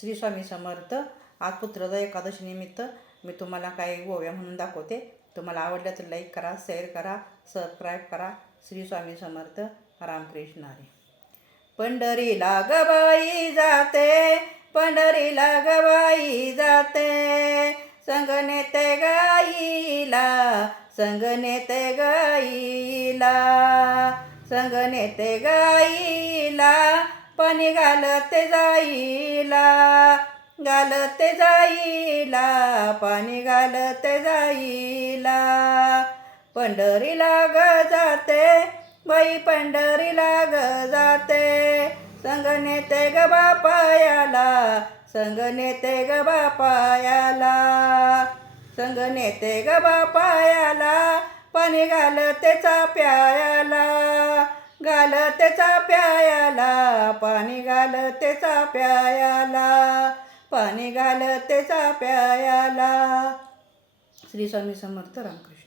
श्री स्वामी समर्थ. आज पुत्रदा एकादशी निमित्त मी तुम्हाला काही गोव्या म्हणून दाखवते. तुम्हाला आवडल्या तर लाईक करा, शेअर करा, सबस्क्राईब करा. श्री स्वामी समर्थ. रामकृष्ण हरी. पंढरीला गबाई जाते, पंढरीला गबाई जाते, संग नेते गाईला, संग नेते गाईला, संग नेते गाईला, पाणी घालते जाईला, घालते जाईला, पाणी घालते जाईला. पंढरीला ग जाते बाई, पंढरीला ग जाते, संग नेते ग बापायाला, संग नेते ग बापायाला, संग नेते ग बापायाला, पाणी घालते चाप्याला, घालते चाप्याला, पाणी घालते चाप्याला, पाणी घालते चाप्याला. श्री स्वामी समर्थ. रामकृष्ण.